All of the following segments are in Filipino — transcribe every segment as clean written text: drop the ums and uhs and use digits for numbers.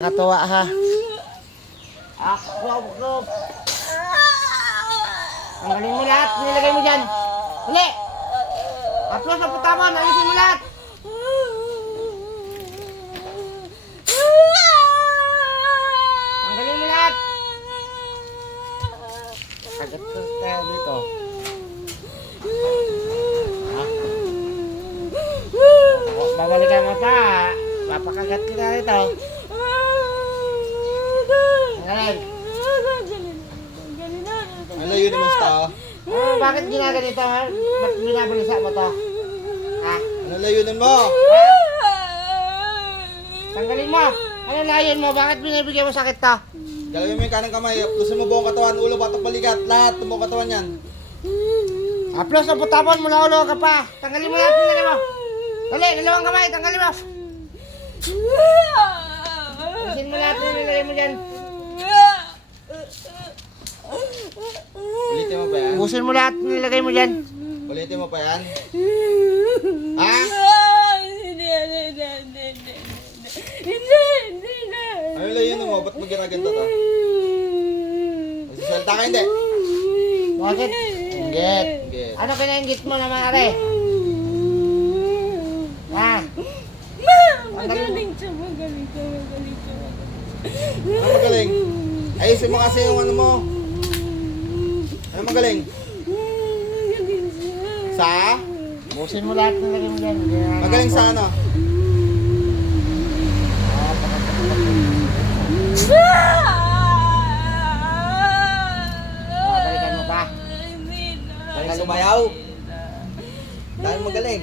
Nakatuwa ha. Go. Tanggalin mo lahat, nilagay mo dyan. Huli! Atlas sa putamon, alisin mo lahat. Tanggalin mo lahat. Kagat ko tayo dito. Babalikan mo pa. Papakagat kita rito. Tanggalin. Ano yun yung musta? Bakit ginaganito ha? Ba't binabalisa mo to? Ha? Ano layunin mo? Tanggalin mo! Ano layon mo? Bakit binibigyan mo sakit to? Galawin mo yung kanang kamay. Aplusin mo buong katawan, ulo, batok, balikat. Lahat ng buong katawan yan. Aplos ang putapon mula ulo ka pa. Tanggalin mo lahat, tanggalin mo. Dali, dalawang kamay, tanggalin mo. Alisin mo lahat, nilagay mo dyan. Ulitin mo pa yan? Ubusin mo lahat, nilagay mo dyan. Ulitin mo pa yan? Ha? Ano layunin mo? Ba't mo ginaganda to? Nagsisalta ka hindi? Bakit? Inggit. Inggit. Ano kinainggit mo naman, are? Ha? Magaling siya. Ano magaling? Ayusin mo kasi yung ano mo. Ano magaling? Magaling siya. Sa? Ubusin mo lahat, nilagay mo dyan. Magaling sa ano? Balikan mo pa. Magaling sumayaw? Dahil magaling.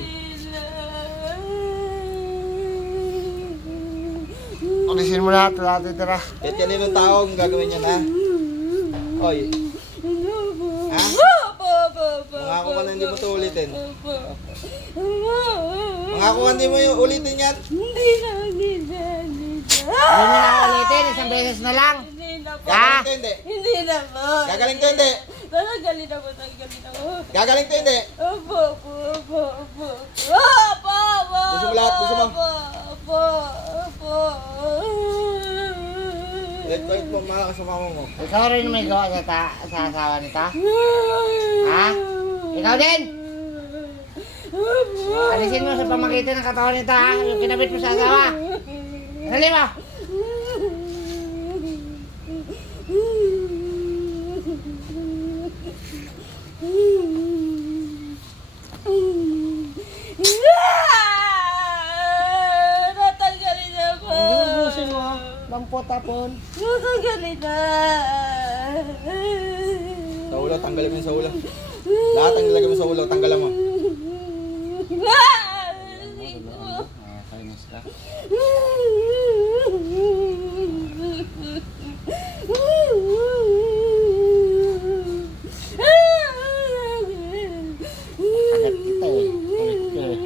Ulisin mo lahat, lahat itira. Kahit kaninong tao, ang gagawin niya na. Oy. Ha? Mangako ka na hindi mo ito ulitin. Mangako ka hindi mo yung ulitin yan. Hindi na. Hindi mo na ulitin, isang beses na lang. Gagaling to hindi. Hindi na po. Gagaling to hindi. Tanggalin ako. Gagaling to hindi. Opo. Gusto mo lahat, gusto mo? Opo. Wait mo, malakas sa mama mo. Ikaw rin may gawa sa asawa nito? Ha? Ikaw din? Alisin mo sa pamagitan ng katawan nito ha? Yung kinabit mo sa asawa. Dali mo! Natanggalin na po. Ubusin mo. Lampot-tapon. Natanggalin na. Sa ulo, tanggalin mo yung sa ulo. Lahat ang nilagay mo sa ulo, tanggalan mo. Kainis ka. Kagat kita eh. Kagat ka eh.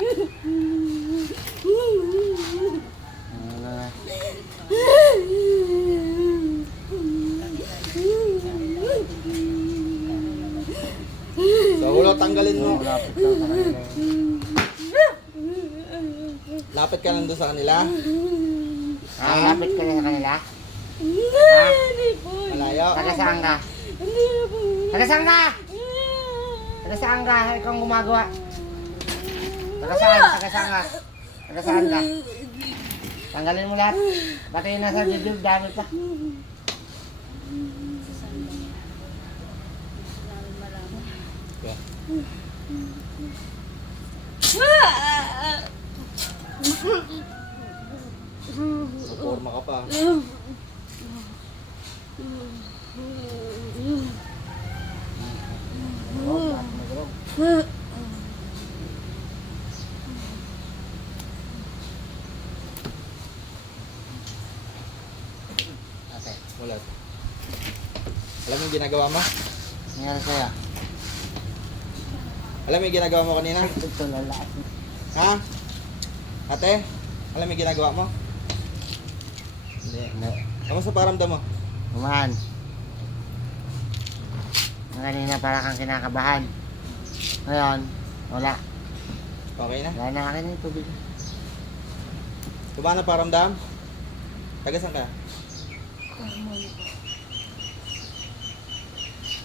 Sa ulo, tanggalin mo. Malapit lang sa kanila eh. Lapit ka lang doon sa kanila. Lapit ka na sa kanila? Hindi po. Malayo. Taga saan ka? Hindi na po. Taga saan ka? Taga saan ka? Ikaw ang gumagawa. Taga saan? Taga saan ka? Taga saan ka? Tanggalin mo lahat. Baka yun nasa dibdib, dami pa. Okay. Forma ka pa. Okay. Wala. Alam mo yung ginagawa mo? Nangyari sa'yo. Alam mo yung ginagawa mo kanina? Ito lalaat. Ha? Ate? Alam mo yung ginagawa mo? Hindi, hindi. Kamusta paramdam mo? Gumaan. Kanina para kang kinakabahan. Ngayon, wala. Okay na? Wala na akin yung tubig. Kumana paramdam? Taga saan ka?